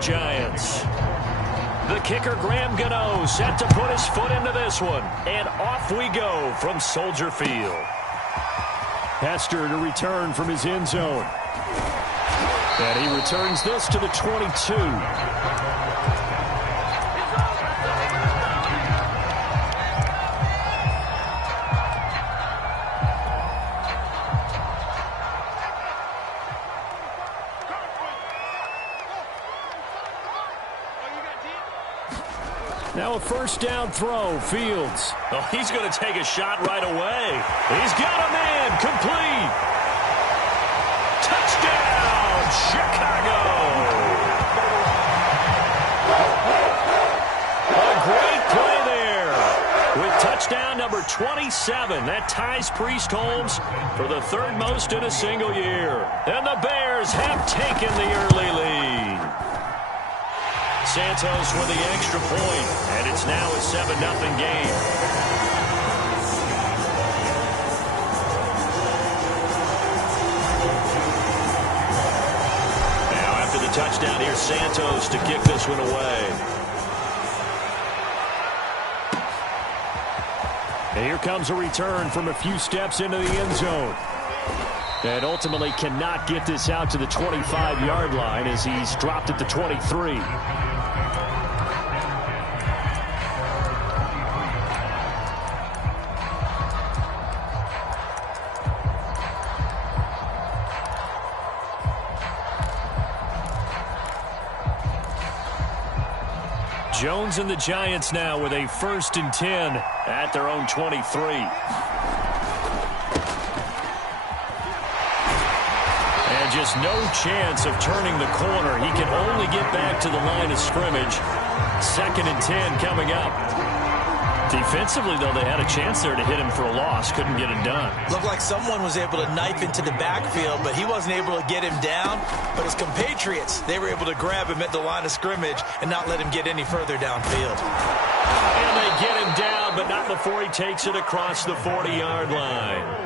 Giants. The kicker, Graham Gano, set to put his foot into this one. And off we go from Soldier Field. Hester to return from his end zone. And he returns this to the 22. Now a first down throw, Fields. Oh, he's going to take a shot right away. He's got a man, complete. Touchdown, Chicago. A great play there. With touchdown number 27, that ties Priest Holmes for the third most in a single year. And the Bears have taken the early lead. Santos with the extra point, and it's now a 7-0 game. Now after the touchdown, here's Santos to kick this one away. And here comes a return from a few steps into the end zone. And ultimately cannot get this out to the 25-yard line as he's dropped at the 23. Jones and the Giants now with a 1st and 10 at their own 23. And just no chance of turning the corner. He can only get back to the line of scrimmage. 2nd and 10 coming up. Defensively, though, they had a chance there to hit him for a loss. Couldn't get it done. Looked like someone was able to knife into the backfield, but he wasn't able to get him down. But his compatriots, they were able to grab him at the line of scrimmage and not let him get any further downfield. And they get him down, but not before he takes it across the 40-yard line.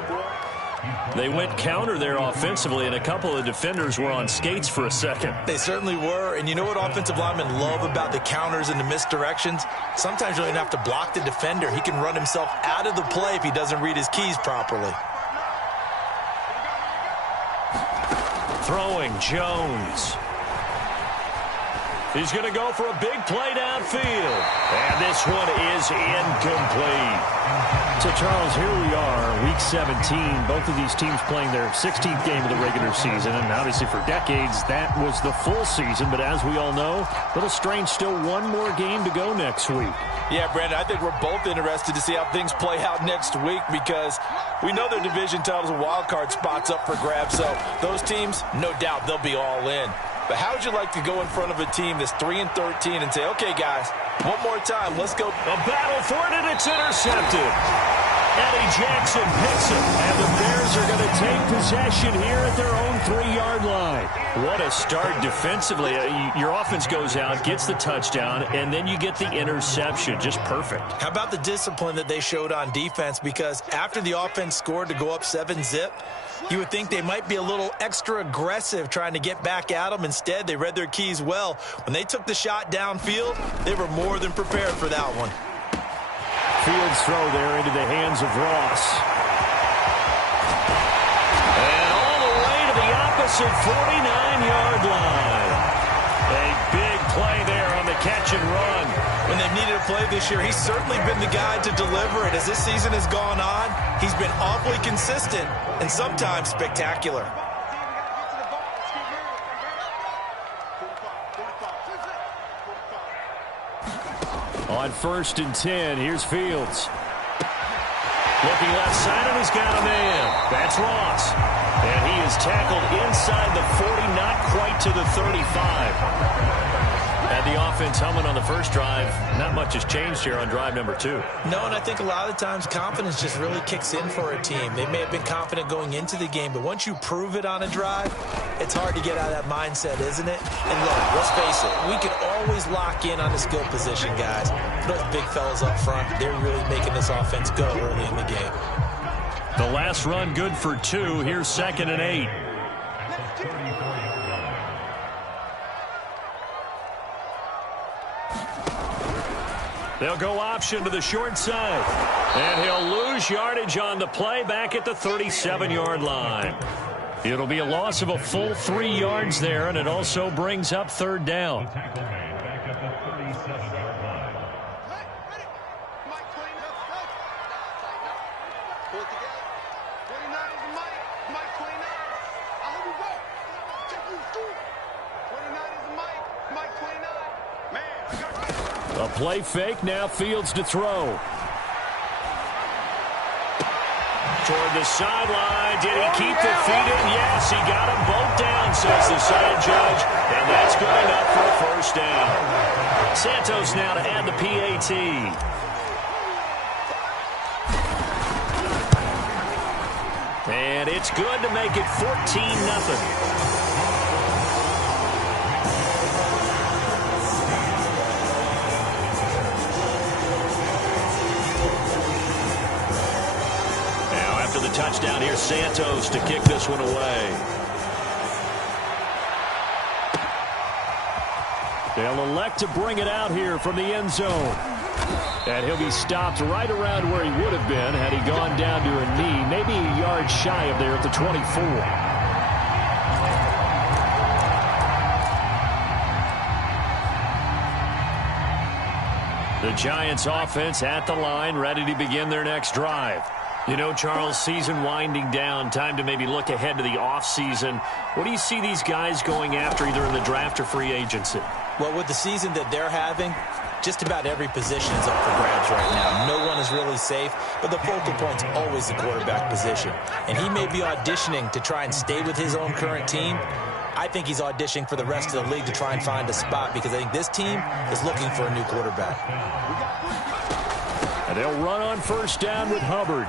They went counter there offensively, and a couple of defenders were on skates for a second. They certainly were, and you know what offensive linemen love about the counters and the misdirections? Sometimes you don't even have to block the defender. He can run himself out of the play if he doesn't read his keys properly. Throwing, Jones. He's going to go for a big play downfield. And this one is incomplete. So, Charles, here we are, Week 17. Both of these teams playing their 16th game of the regular season. And obviously for decades, that was the full season. But as we all know, a little strange, still one more game to go next week. Yeah, Brandon, I think we're both interested to see how things play out next week because we know their division titles and wild card spots up for grabs. So those teams, no doubt, they'll be all in. But how would you like to go in front of a team that's 3-13 and say, okay, guys, one more time, let's go. A battle for it, and it's intercepted. Eddie Jackson picks it, and the Bears are going to take possession here at their own 3-yard line. What a start defensively. Your offense goes out, gets the touchdown, and then you get the interception. Just perfect. How about the discipline that they showed on defense? Because after the offense scored to go up 7-zip, you would think they might be a little extra aggressive trying to get back at them. Instead, they read their keys well. When they took the shot downfield, they were more than prepared for that one. Fields throw there into the hands of Ross. And all the way to the opposite 49-yard line. A big play there on the catch and run. When they've needed a play this year, he's certainly been the guy to deliver it. As this season has gone on, he's been awfully consistent and sometimes spectacular. On 1st and 10, here's Fields. Looking left side, and he's got a man. That's Ross. And he is tackled inside the 40, not quite to the 35. Had the offense humming on the first drive. Not much has changed here on drive number 2. No, and I think a lot of times confidence just really kicks in for a team. They may have been confident going into the game, but once you prove it on a drive, it's hard to get out of that mindset, isn't it? And look, let's face it, we can always lock in on the skill position, guys. Those big fellas up front, they're really making this offense go early in the game. The last run good for 2. Here's 2nd and 8. They'll go option to the short side. And he'll lose yardage on the play back at the 37-yard line. It'll be a loss of a full 3 yards there, and it also brings up third down. A play fake, now Fields to throw. Toward the sideline, did he keep the feet in? Yes, he got them both down, says the side judge, and that's good enough for a first down. Santos now to add the PAT. And it's good to make it 14-0. The touchdown here, Santos to kick this one away. They'll elect to bring it out here from the end zone. And he'll be stopped right around where he would have been had he gone down to a knee, maybe a yard shy of there at the 24. The Giants offense at the line, ready to begin their next drive. You know, Charles, season winding down, time to maybe look ahead to the offseason. What do you see these guys going after either in the draft or free agency? Well, with the season that they're having, just about every position is up for grabs right now. No one is really safe, but the focal point's always the quarterback position. And he may be auditioning to try and stay with his own current team. I think he's auditioning for the rest of the league to try and find a spot because I think this team is looking for a new quarterback. And they'll run on first down with Hubbard.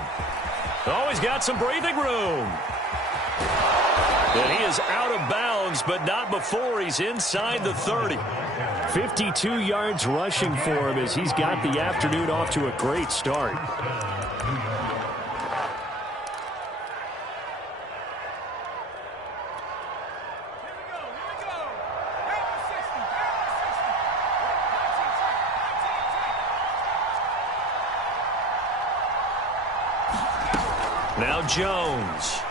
Oh, he's got some breathing room. And he is out of bounds, but not before he's inside the 30. 52 yards rushing for him as he's got the afternoon off to a great start. Now Jones.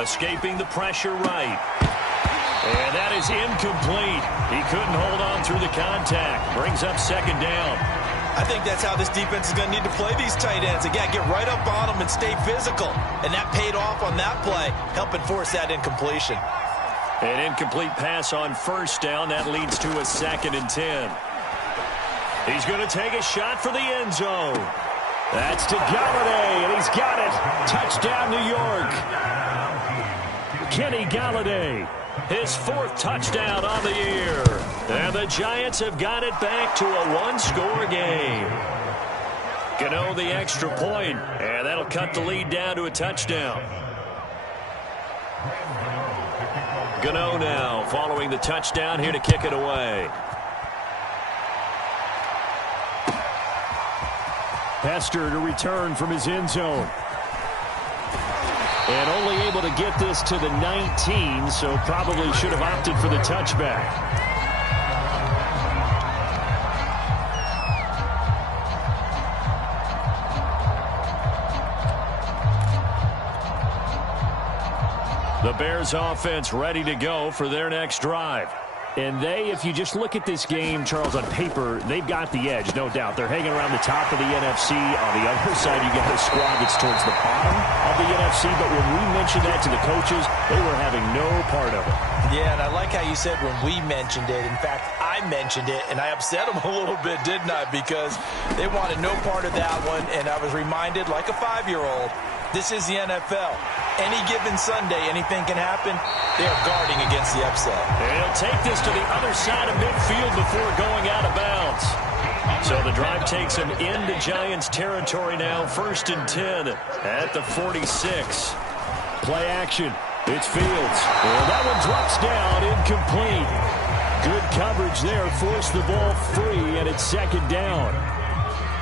Escaping the pressure right. And that is incomplete. He couldn't hold on through the contact. Brings up second down. I think that's how this defense is going to need to play these tight ends. Again, get right up on them and stay physical. And that paid off on that play, helping force that incompletion. An incomplete pass on first down. That leads to a 2nd and 10. He's going to take a shot for the end zone. That's to Galladay, and he's got it. Touchdown, New York. Kenny Galladay, his 4th touchdown on the year. And the Giants have got it back to a 1-score game. Gano the extra point, and that'll cut the lead down to a touchdown. Gano now following the touchdown here to kick it away. Hester to return from his end zone. And only able to get this to the 19, so probably should have opted for the touchback. The Bears offense ready to go for their next drive. And they, if you just look at this game, Charles, on paper, they've got the edge, no doubt. They're hanging around the top of the NFC. On the other side, you got a squad that's towards the bottom of the NFC. But when we mentioned that to the coaches, they were having no part of it. Yeah, and I like how you said when we mentioned it. In fact, I mentioned it, and I upset them a little bit, didn't I? Because they wanted no part of that one, and I was reminded, like a 5-year-old, this is the NFL. Any given Sunday, anything can happen. They are guarding against the upset. And he'll take this to the other side of midfield before going out of bounds. So the drive takes him into Giants territory now. 1st and 10 at the 46. Play action. It's Fields. And that one drops down, incomplete. Good coverage there. Forced the ball free, and it's 2nd down.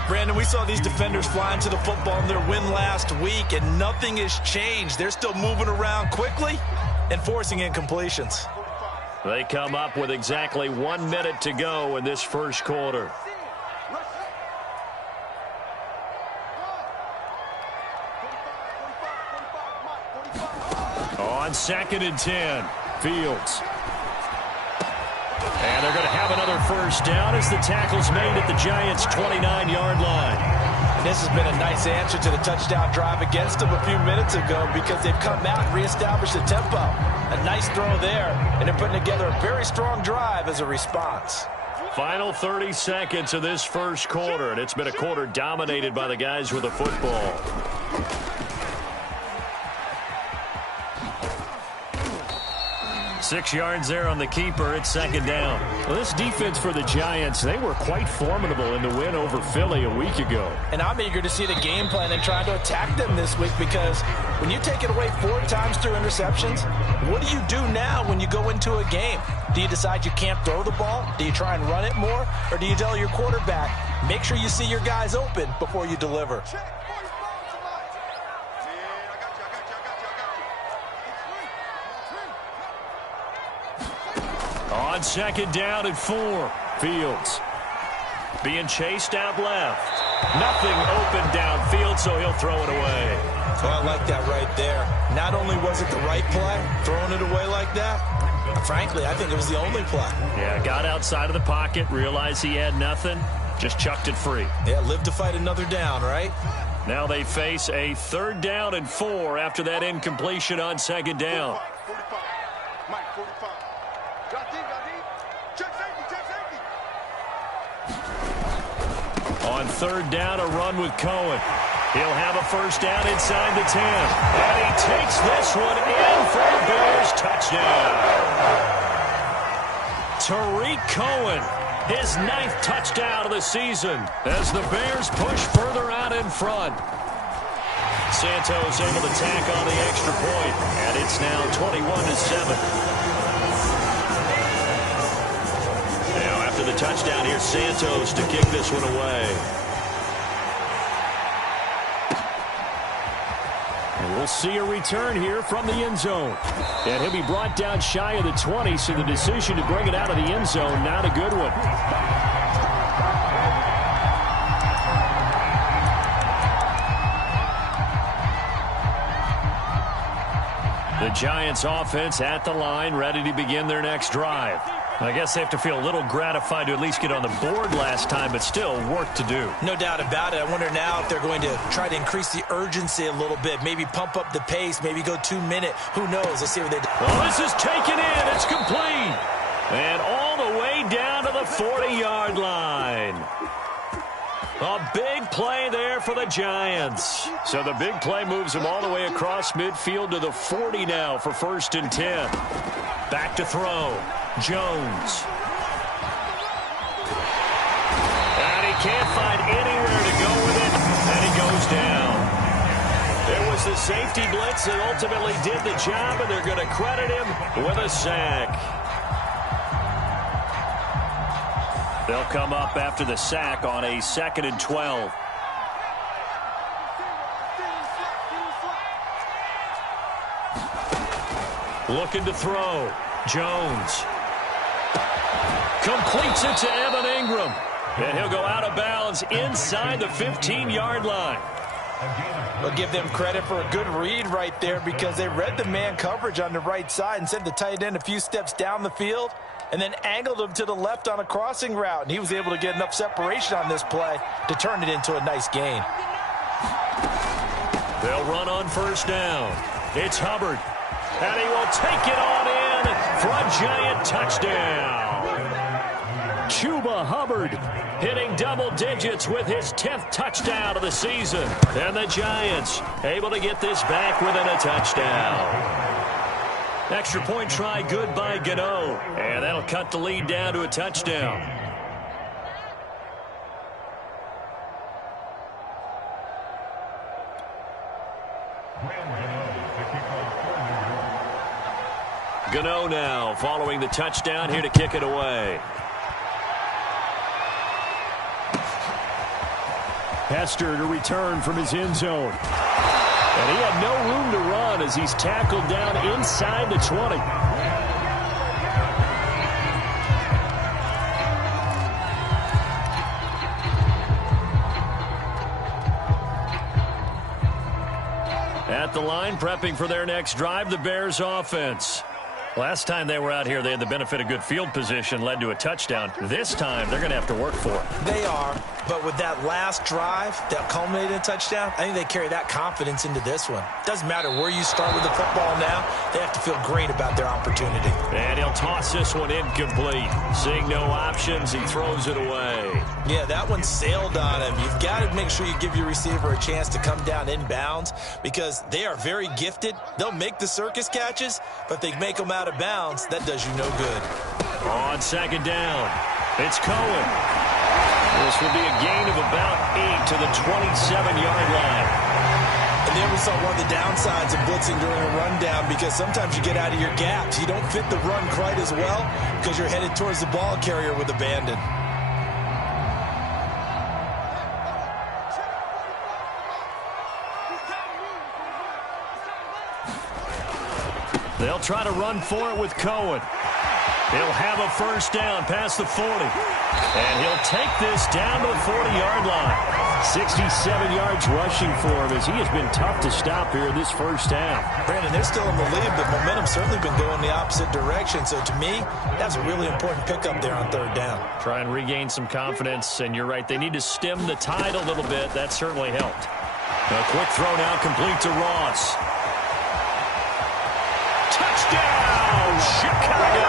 Brandon, we saw these defenders flying to the football in their win last week, and nothing has changed. They're still moving around quickly and forcing incompletions. They come up with exactly 1 minute to go in this first quarter. On 2nd and 10, Fields. And they're going to have another first down as the tackle's made at the Giants' 29-yard line. And this has been a nice answer to the touchdown drive against them a few minutes ago because they've come out and reestablished the tempo. A nice throw there, and they're putting together a very strong drive as a response. Final 30 seconds of this first quarter, and it's been a quarter dominated by the guys with the football. Six yards there on the keeper. It's 2nd down. Well, this defense for the Giants, they were quite formidable in the win over Philly a week ago. And I'm eager to see the game plan and trying to attack them this week because when you take it away 4 times through interceptions, what do you do now when you go into a game? Do you decide you can't throw the ball? Do you try and run it more? Or do you tell your quarterback, make sure you see your guys open before you deliver? On 2nd down and 4, Fields being chased out left. Nothing open downfield, so he'll throw it away. Well, I like that right there. Not only was it the right play, throwing it away like that, frankly, I think it was the only play. Yeah, got outside of the pocket, realized he had nothing, just chucked it free. Yeah, live to fight another down, right? Now they face a 3rd down and 4 after that incompletion on 2nd down. On 3rd down, a run with Cohen. He'll have a first down inside the 10. And he takes this one in for the Bears touchdown. Tariq Cohen, his 9th touchdown of the season as the Bears push further out in front. Santos able to tack on the extra point, and it's now 21-7. After the touchdown, here's Santos to kick this one away. And we'll see a return here from the end zone. And he'll be brought down shy of the 20, so the decision to bring it out of the end zone, not a good one. The Giants offense at the line, ready to begin their next drive. I guess they have to feel a little gratified to at least get on the board last time, but still work to do. No doubt about it. I wonder now if they're going to try to increase the urgency a little bit, maybe pump up the pace, maybe go 2 minute. Who knows? Let's see what they do. Well, this is taken in. It's complete. And all the way down to the 40-yard line. A big play there for the Giants. So the big play moves them all the way across midfield to the 40 now for 1st and 10. Back to throw. Jones. And he can't find anywhere to go with it, and he goes down. It was the safety blitz that ultimately did the job, and they're going to credit him with a sack. They'll come up after the sack on a 2nd and 12. Looking to throw. Jones. Completes it to Evan Ingram. And he'll go out of bounds inside the 15-yard line. We'll give them credit for a good read right there because they read the man coverage on the right side and sent the tight end a few steps down the field and then angled him to the left on a crossing route. And he was able to get enough separation on this play to turn it into a nice gain. They'll run on 1st down. It's Hubbard. And he will take it on in for a Giant touchdown. Chuba Hubbard hitting double digits with his 10th touchdown of the season. And the Giants able to get this back within a touchdown. Extra point try good by Gano. And that'll cut the lead down to a touchdown. Gano now following the touchdown here to kick it away. Hester to return from his end zone. And he had no room to run as he's tackled down inside the 20. at the line, prepping for their next drive, the Bears offense. Last time they were out here, they had the benefit of good field position, led to a touchdown. This time, they're going to have to work for it. They are, but with that last drive that culminated in a touchdown, I think they carry that confidence into this one. Doesn't matter where you start with the football now, they have to feel great about their opportunity. And he'll toss this one incomplete. Seeing no options, he throws it away. Yeah, that one sailed on him. You've got to make sure you give your receiver a chance to come down inbounds because they are very gifted. They'll make the circus catches, but they make them out of bounds. That does you no good. On second down, it's Cohen. This will be a gain of about 8 to the 27-yard line. And there we saw one of the downsides of blitzing during a rundown because sometimes you get out of your gaps. You don't fit the run quite as well because you're headed towards the ball carrier with abandon. They'll try to run for it with Cohen. He'll have a first down past the 40. And he'll take this down to the 40-yard line. 67 yards rushing for him as he has been tough to stop here in this first half. Brandon, they're still in the lead, but momentum's certainly been going the opposite direction. So to me, that's a really important pickup there on third down. Try and regain some confidence, and you're right, they need to stem the tide a little bit. That certainly helped. A quick throw now complete to Ross. Touchdown, Chicago!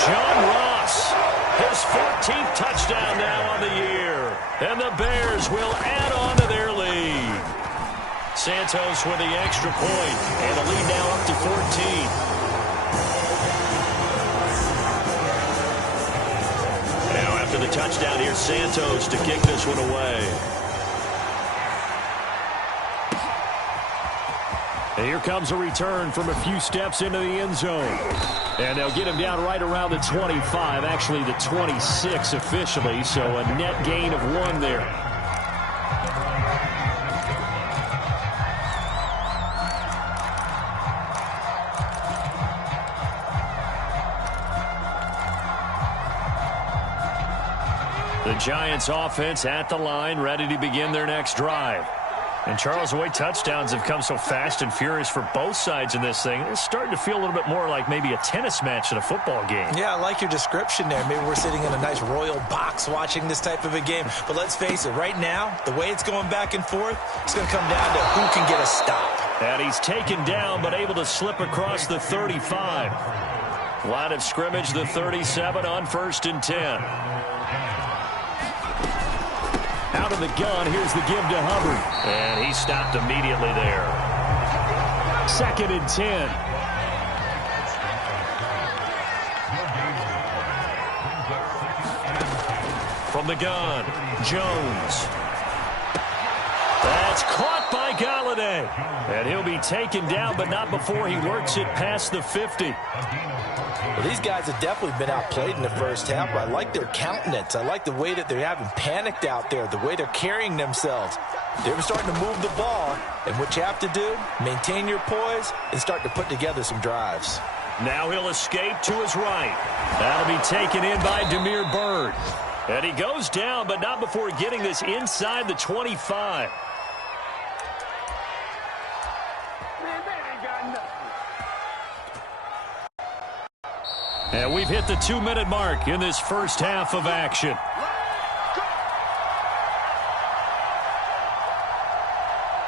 John Ross, his 14th touchdown now on the year. And the Bears will add on to their lead. Santos with the extra point, and the lead now up to 14. Now after the touchdown, here's Santos to kick this one away. And here comes a return from a few steps into the end zone. And they'll get him down right around the 25, actually the 26 officially, so a net gain of 1 there. The Giants offense at the line, ready to begin their next drive. And, Charles, the way touchdowns have come so fast and furious for both sides in this thing, it's starting to feel a little bit more like maybe a tennis match in a football game. Yeah, I like your description there. Maybe we're sitting in a nice royal box watching this type of a game. But let's face it, right now, the way it's going back and forth, it's going to come down to who can get a stop. And he's taken down but able to slip across the 35. Line of scrimmage, the 37 on 1st and 10. Out of the gun, here's the give to Hubbard. And he stopped immediately there. 2nd and 10. From the gun, Jones. That's caught by Galladay. And he'll be taken down, but not before he works it past the 50. Well, these guys have definitely been outplayed in the first half, but I like their countenance. I like the way that they're having panicked out there, the way they're carrying themselves. They're starting to move the ball, and what you have to do, maintain your poise and start to put together some drives. Now he'll escape to his right. That'll be taken in by Damiere Byrd. And he goes down, but not before getting this inside the 25. And we've hit the 2-minute mark in this first half of action.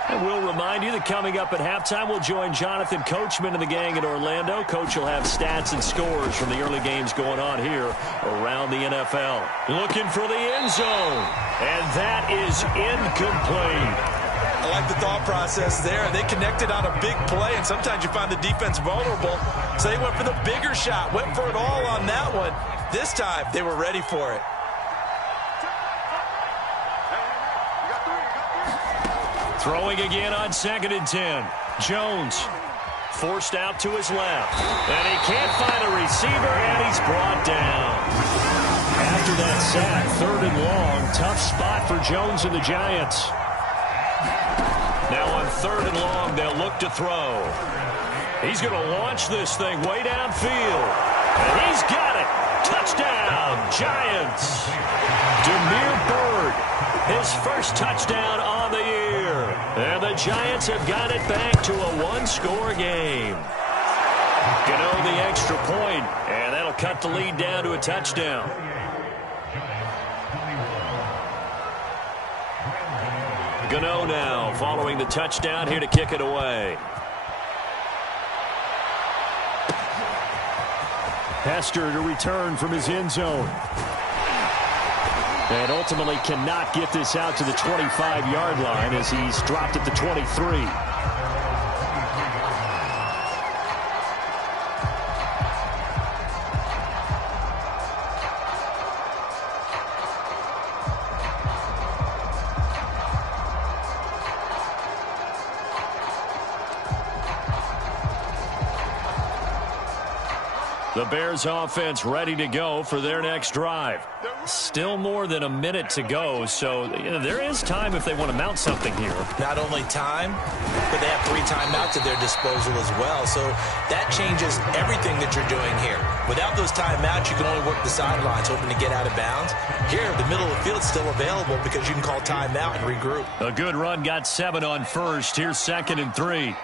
And we'll remind you that coming up at halftime, we'll join Jonathan Coachman and the gang in Orlando. Coach will have stats and scores from the early games going on here around the NFL. Looking for the end zone. And that is incomplete. I like the thought process there. They connected on a big play, and sometimes you find the defense vulnerable. So they went for the bigger shot, went for it all on that one. This time, they were ready for it. Throwing again on 2nd and 10. Jones forced out to his left. And he can't find a receiver, and he's brought down. After that sack, 3rd and long, tough spot for Jones and the Giants. Now on 3rd and long, they'll look to throw. He's going to launch this thing way downfield. And he's got it. Touchdown, Giants. Damiere Byrd, his first touchdown on the year. And the Giants have got it back to a one-score game. Gano the extra point, and that'll cut the lead down to a touchdown. Gano now following the touchdown here to kick it away. Hester to return from his end zone. And ultimately cannot get this out to the 25-yard line as he's dropped at the 23. The Bears offense ready to go for their next drive. Still more than a minute to go, so there is time if they want to mount something here. Not only time, but they have 3 timeouts at their disposal as well, so that changes everything that you're doing here. Without those timeouts, you can only work the sidelines, hoping to get out of bounds. Here, the middle of the field is still available because you can call timeout and regroup. A good run got 7 on first. Here's 2nd and 3.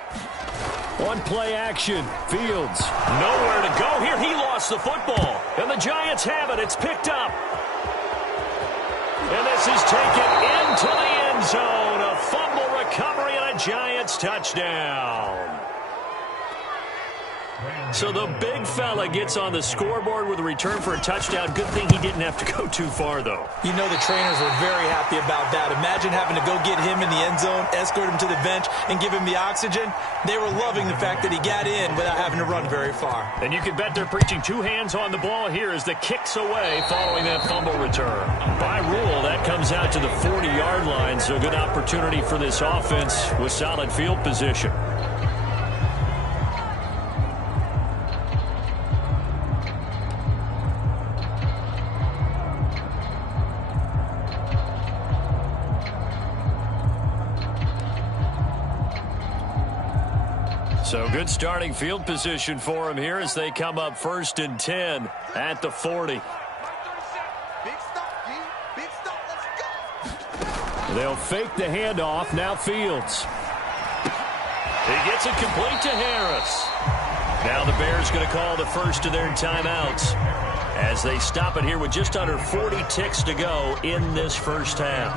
One play action. Fields nowhere to go here. He lost the football. And the Giants have it. It's picked up. And this is taken into the end zone. A fumble recovery and a Giants touchdown. So the big fella gets on the scoreboard with a return for a touchdown. Good thing he didn't have to go too far, though. You know the trainers were very happy about that. Imagine having to go get him in the end zone, escort him to the bench, and give him the oxygen. They were loving the fact that he got in without having to run very far. And you can bet they're preaching 2 hands on the ball here as the kick's away following that fumble return. By rule, that comes out to the 40-yard line, so a good opportunity for this offense with solid field position. So good starting field position for him here as they come up 1st and 10 at the 40. They'll fake the handoff. Now Fields. He gets it complete to Harris. Now the Bears going to call the first of their timeouts as they stop it here with just under 40 ticks to go in this first half.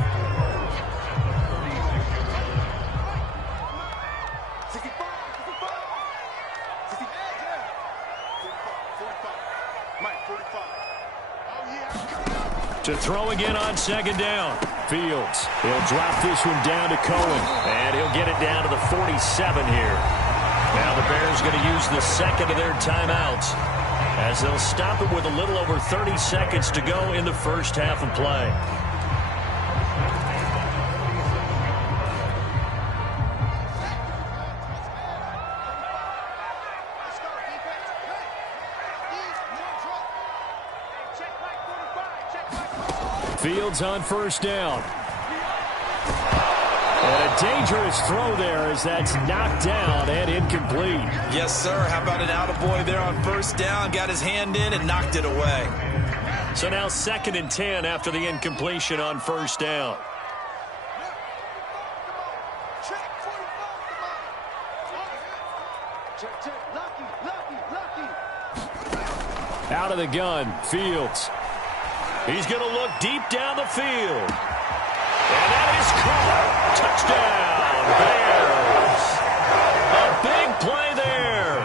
To throw again on 2nd down. Fields. He'll drop this one down to Cohen. And he'll get it down to the 47 here. Now the Bears going to use the 2nd of their timeouts as they'll stop it with a little over 30 seconds to go in the first half of play. Fields on 1st down. And a dangerous throw there as that's knocked down and incomplete. Yes, sir. How about an attaboy there on 1st down? Got his hand in and knocked it away. So now 2nd and 10 after the incompletion on 1st down. Out of the gun, Fields. He's going to look deep down the field. And that is caught. Touchdown, Bears. A big play there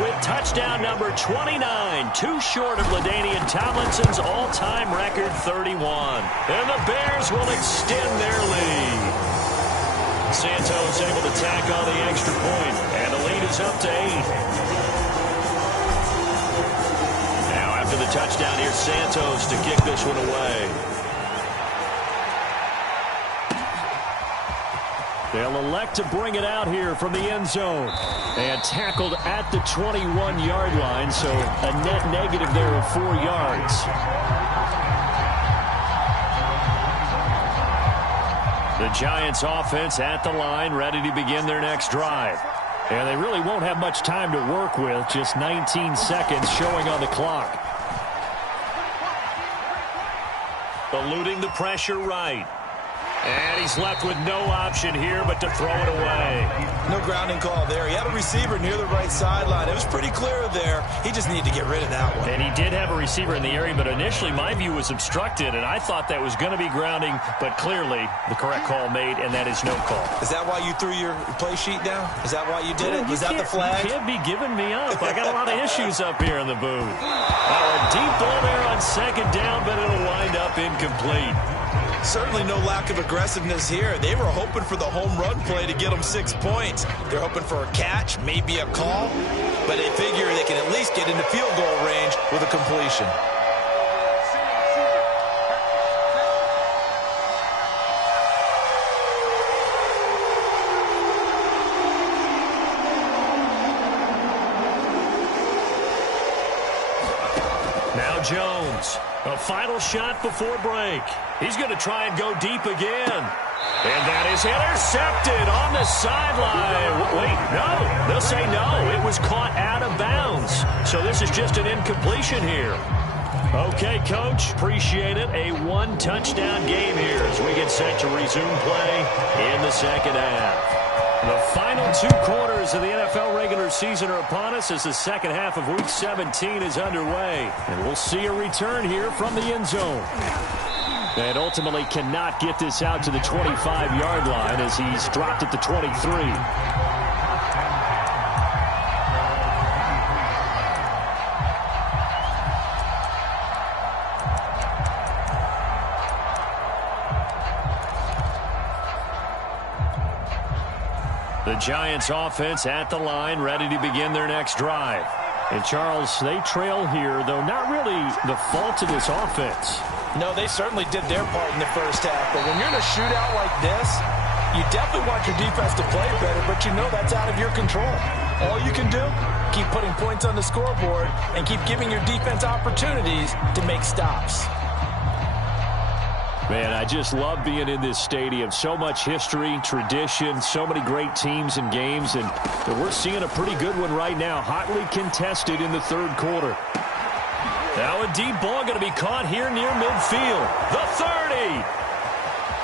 with touchdown number 29, too short of LaDainian Tomlinson's all-time record 31. And the Bears will extend their lead. Santos able to tack on the extra point, and the lead is up to 8. To the touchdown here, Santos to kick this one away. They'll elect to bring it out here from the end zone. And tackled at the 21-yard line, so a net negative there of 4 yards. The Giants offense at the line, ready to begin their next drive. And they really won't have much time to work with, just 19 seconds showing on the clock. Eluding the pressure right. And he's left with no option here but to throw it away. No grounding call there. He had a receiver near the right sideline. It was pretty clear there. He just needed to get rid of that one. And he did have a receiver in the area, but initially my view was obstructed, and I thought that was going to be grounding, but clearly the correct call made, and that is no call. Is that why you threw your play sheet down? Is that why you did it? Was that the flag? You can't be giving me up. I got a lot of issues up here in the booth. A deep ball there on second down, but it'll wind up incomplete. Certainly no lack of aggressiveness here. They were hoping for the home run play to get them 6 points. They're hoping for a catch, maybe a call, but they figure they can at least get into field goal range with a completion. Now Jones, a final shot before break. He's going to try and go deep again. And that is intercepted on the sideline. Wait, no. They'll say no. It was caught out of bounds. So this is just an incompletion here. Okay, Coach, appreciate it. A one-touchdown game here as we get set to resume play in the second half. The final 2 quarters of the NFL regular season are upon us as the second half of Week 17 is underway. And we'll see a return here from the end zone. And ultimately cannot get this out to the 25-yard line as he's dropped at the 23. The Giants offense at the line, ready to begin their next drive. And Charles, they trail here, though not really the fault of this offense. No, they certainly did their part in the first half. But when you're in a shootout like this, you definitely want your defense to play better, but you know that's out of your control. All you can do, keep putting points on the scoreboard and keep giving your defense opportunities to make stops. Man, I just love being in this stadium. So much history, tradition, so many great teams and games, and we're seeing a pretty good one right now, hotly contested in the third quarter. Now a deep ball going to be caught here near midfield. The 30,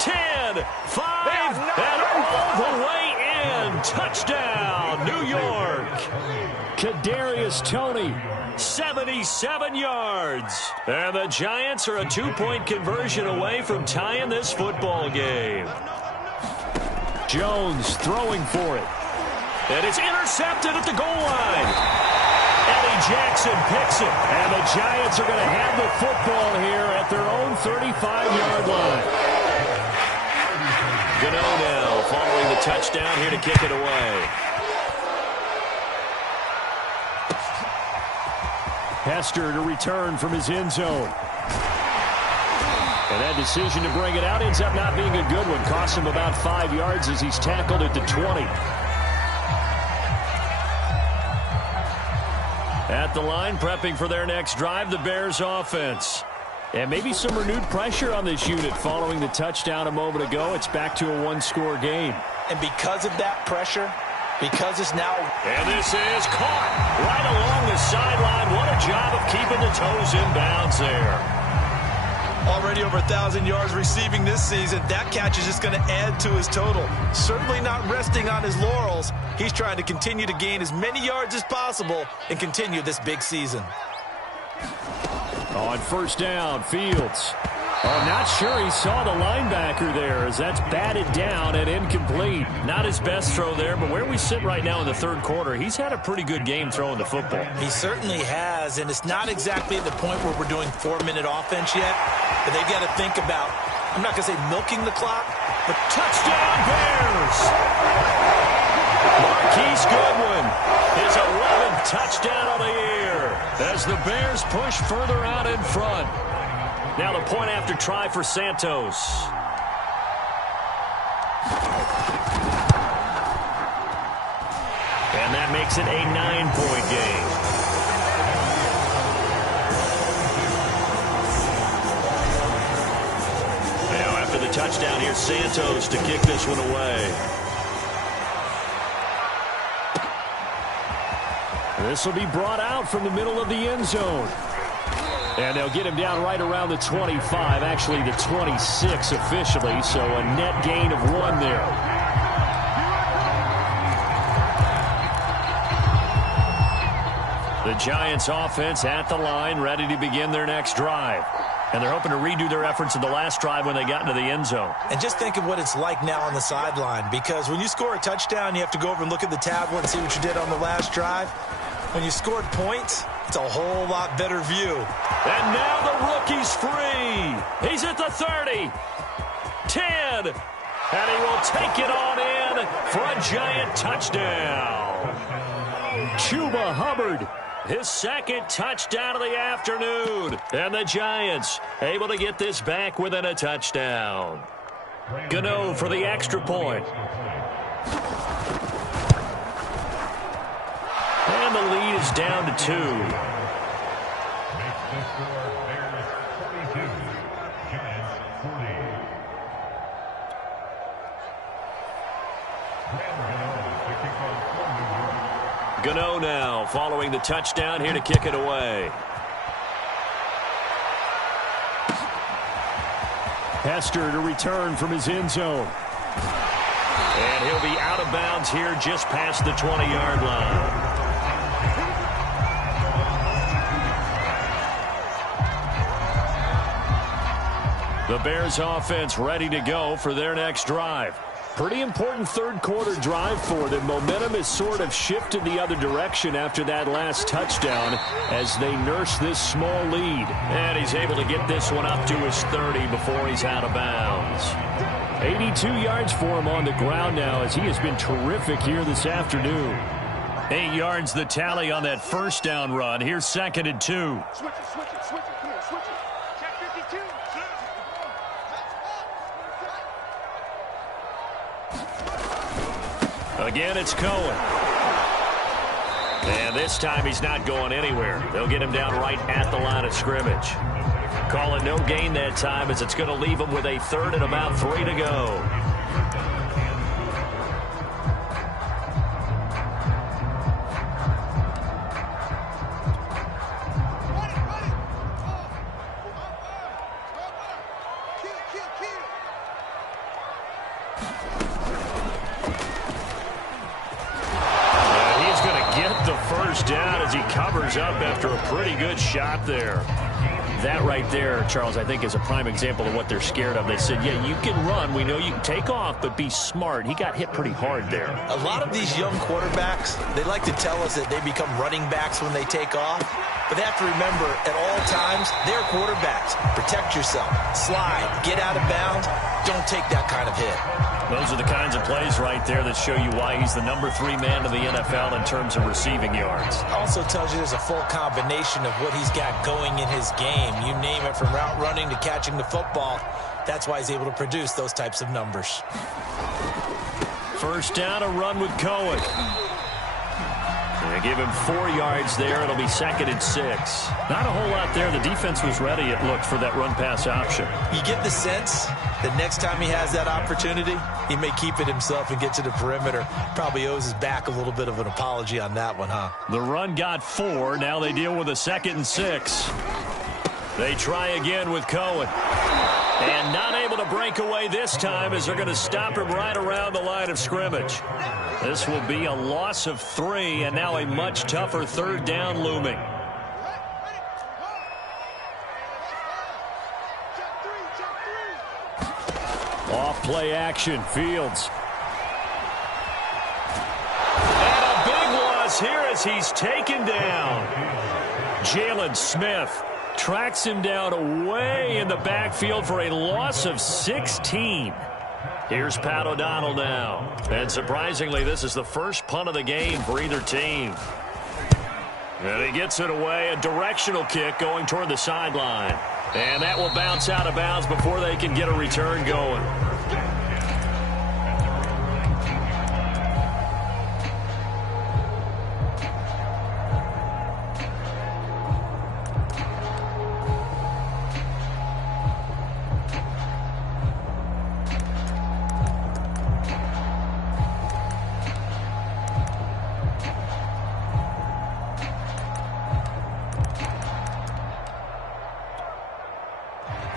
10, 5, and all the way in. Touchdown, New York. Kadarius Toney, 77 yards. And the Giants are a 2-point conversion away from tying this football game. Jones throwing for it. And it's intercepted at the goal line. Eddie Jackson picks it. And the Giants are going to have the football here at their own 35-yard line. Gano now following the touchdown here to kick it away. Hester to return from his end zone. And that decision to bring it out ends up not being a good one. Costs him about 5 yards as he's tackled at the 20. At the line, prepping for their next drive, the Bears offense. And maybe some renewed pressure on this unit following the touchdown a moment ago. It's back to a one-score game. And because of that pressure, because it's now... And this is caught right along the sideline. What a job of keeping the toes in bounds there. Already over 1,000 yards receiving this season. That catch is just going to add to his total. Certainly not resting on his laurels. He's trying to continue to gain as many yards as possible and continue this big season. On first down, Fields. Oh, not sure he saw the linebacker there as that's batted down and incomplete. Not his best throw there, but where we sit right now in the third quarter, he's had a pretty good game throwing the football. He certainly has, and it's not exactly at the point where we're doing 4-minute offense yet, but they've got to think about, I'm not going to say milking the clock, but touchdown Bears! Marquise Goodwin, his 11th touchdown of the year as the Bears push further out in front. Now the point after try for Santos. And that makes it a 9-point game. Now after the touchdown, here's Santos to kick this one away. This will be brought out from the middle of the end zone. And they'll get him down right around the 25, actually the 26 officially, so a net gain of 1 there. The Giants offense at the line, ready to begin their next drive. And they're hoping to redo their efforts in the last drive when they got into the end zone. And just think of what it's like now on the sideline, because when you score a touchdown, you have to go over and look at the tablet and see what you did on the last drive. When you scored points, it's a whole lot better view. And now the rookie's free. He's at the 30, 10, and he will take it on in for a Giant touchdown. Chuba Hubbard, his second touchdown of the afternoon. And the Giants able to get this back within a touchdown. Gano for the extra point. And the lead is down to 2. Gano now following the touchdown, here to kick it away. Hester to return from his end zone. And he'll be out of bounds here just past the 20-yard line. The Bears offense ready to go for their next drive. Pretty important third quarter drive for them. Momentum has sort of shifted the other direction after that last touchdown as they nurse this small lead. And he's able to get this one up to his 30 before he's out of bounds. 82 yards for him on the ground now as he has been terrific here this afternoon. 8 yards the tally on that first down run. Here's 2nd and 2. Switch it, switch it, switch it. Come here, switch it. Check 52. Again, it's Cohen. And this time he's not going anywhere. They'll get him down right at the line of scrimmage. Call it no gain that time as it's going to leave him with a 3rd and about 3 to go. Down as he covers up after a pretty good shot there. That right there, Charles, I think is a prime example of what they're scared of. They said, yeah, you can run. We know you can take off, but be smart. He got hit pretty hard there. A lot of these young quarterbacks, they like to tell us that they become running backs when they take off. But they have to remember, at all times, they're quarterbacks. Protect yourself. Slide. Get out of bounds. Don't take that kind of hit. Those are the kinds of plays right there that show you why he's the number 3 man of the NFL in terms of receiving yards. Also tells you there's a full combination of what he's got going in his game. You name it, from route running to catching the football. That's why he's able to produce those types of numbers. First down, a run with Cohen. They give him 4 yards there. It'll be 2nd and 6. Not a whole lot there. The defense was ready, it looked, for that run-pass option. You get the sense that next time he has that opportunity, he may keep it himself and get to the perimeter. Probably owes his back a little bit of an apology on that one, huh? The run got 4. Now they deal with a 2nd and 6. They try again with Cohen. And not able to break away this time as they're going to stop him right around the line of scrimmage. This will be a loss of 3, and now a much tougher 3rd down looming. Off play action, Fields. And a big loss here as he's taken down. Jalen Smith tracks him down way in the backfield for a loss of 16. Here's Pat O'Donnell now. And surprisingly, this is the first punt of the game for either team. And he gets it away, a directional kick going toward the sideline. And that will bounce out of bounds before they can get a return going.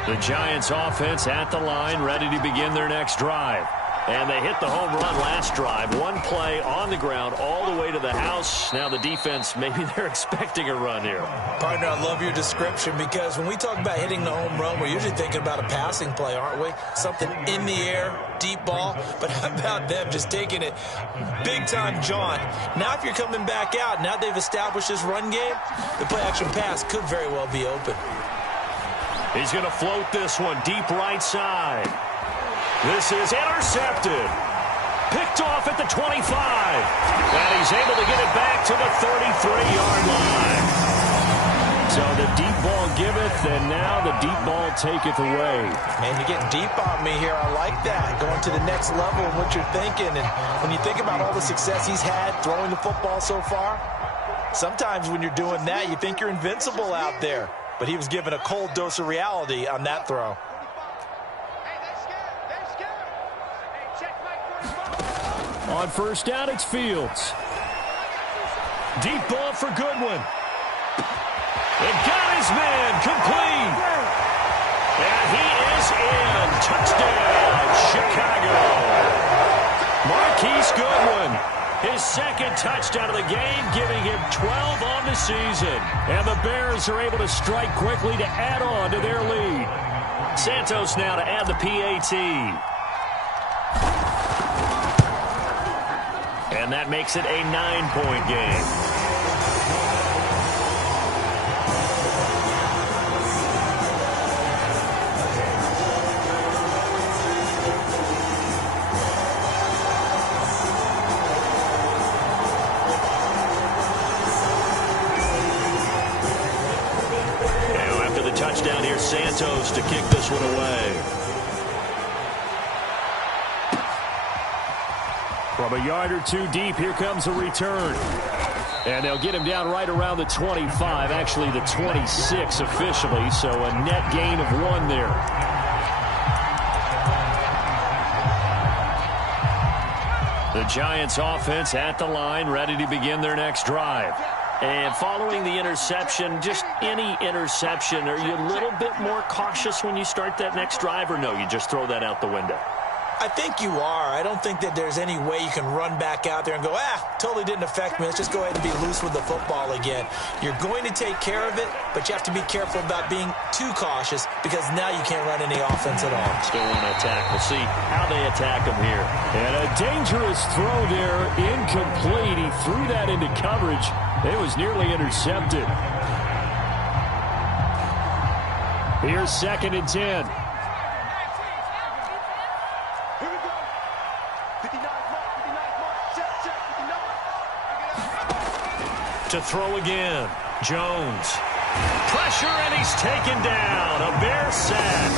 The Giants offense at the line, ready to begin their next drive. And they hit the home run last drive. One play on the ground all the way to the house. Now the defense, maybe they're expecting a run here. Partner, I love your description because when we talk about hitting the home run, we're usually thinking about a passing play, aren't we? Something in the air, deep ball. But how about them just taking it big time, John? Now if you're coming back out, now they've established this run game, the play-action pass could very well be open. He's going to float this one deep right side. This is intercepted. Picked off at the 25. And he's able to get it back to the 33-yard line. So the deep ball giveth, and now the deep ball taketh away. Man, you're getting deep on me here. I like that. Going to the next level of what you're thinking. And when you think about all the success he's had throwing the football so far, sometimes when you're doing that, you think you're invincible out there. But he was given a cold dose of reality on that throw. On first down, it's Fields. Deep ball for Goodwin. It got his man complete. And he is in. Touchdown, Chicago. Marquise Goodwin, his second touchdown of the game, giving him 12 on the season. And the Bears are able to strike quickly to add on to their lead. Santos now to add the PAT. And that makes it a 9-point game. Now after the touchdown, here's Santos to kick this one away. From a yard or two deep, here comes a return. And they'll get him down right around the 25, actually the 26 officially, so a net gain of 1 there. The Giants offense at the line, ready to begin their next drive. And following the interception, just any interception, are you a little bit more cautious when you start that next drive, or no, you just throw that out the window? I think you are. I don't think that there's any way you can run back out there and go, totally didn't affect me. Let's just go ahead and be loose with the football again. You're going to take care of it, but you have to be careful about being too cautious because now you can't run any offense at all. Still want to attack. We'll see how they attack him here. And a dangerous throw there, incomplete. He threw that into coverage. It was nearly intercepted. Here's 2nd and 10. To throw again, Jones. Pressure, and he's taken down. A Bear sack.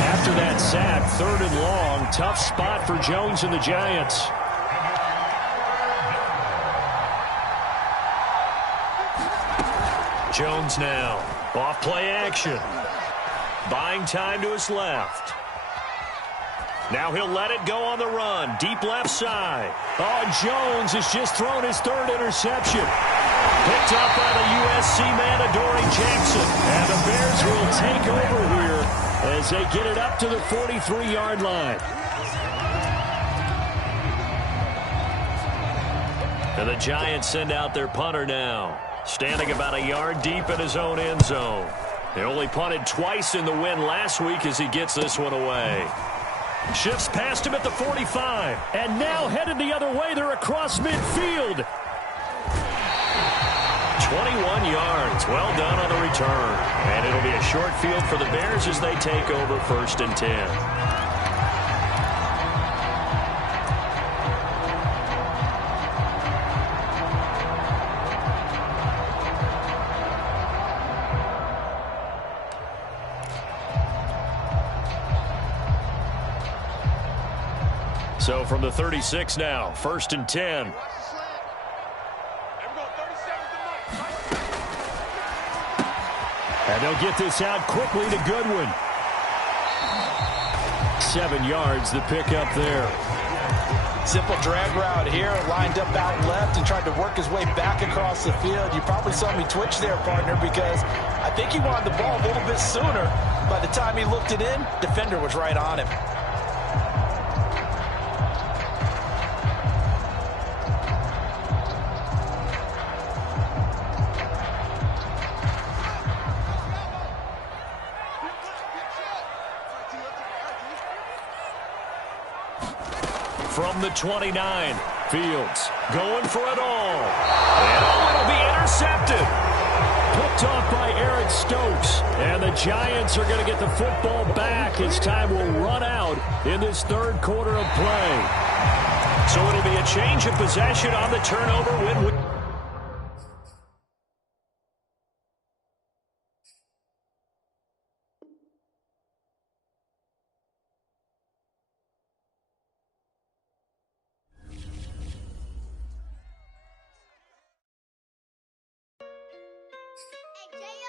After that sack, 3rd and long. Tough spot for Jones and the Giants. Jones now. Off play action. Buying time to his left. Now he'll let it go on the run. Deep left side. Oh, Jones has just thrown his 3rd interception. Picked up by the USC man, Adoree Jackson. And the Bears will take over here as they get it up to the 43-yard line. And the Giants send out their punter now. Standing about a yard deep in his own end zone. They only punted twice in the win last week as he gets this one away. Shifts past him at the 45. And now headed the other way. They're across midfield. 21 yards. Well done on the return. And it'll be a short field for the Bears as they take over 1st and 10. So from the 36 now, 1st and 10. And they'll get this out quickly to Goodwin. 7 yards, the pickup there. Simple drag route here, lined up out left and tried to work his way back across the field. You probably saw me twitch there, partner, because I think he wanted the ball a little bit sooner. By the time he looked it in, defender was right on him. From the 29, Fields going for it all. And oh, it'll be intercepted. Picked off by Eric Stokes. And the Giants are going to get the football back as time will run out in this third quarter of play. So it'll be a change of possession on the turnover when we... Hey,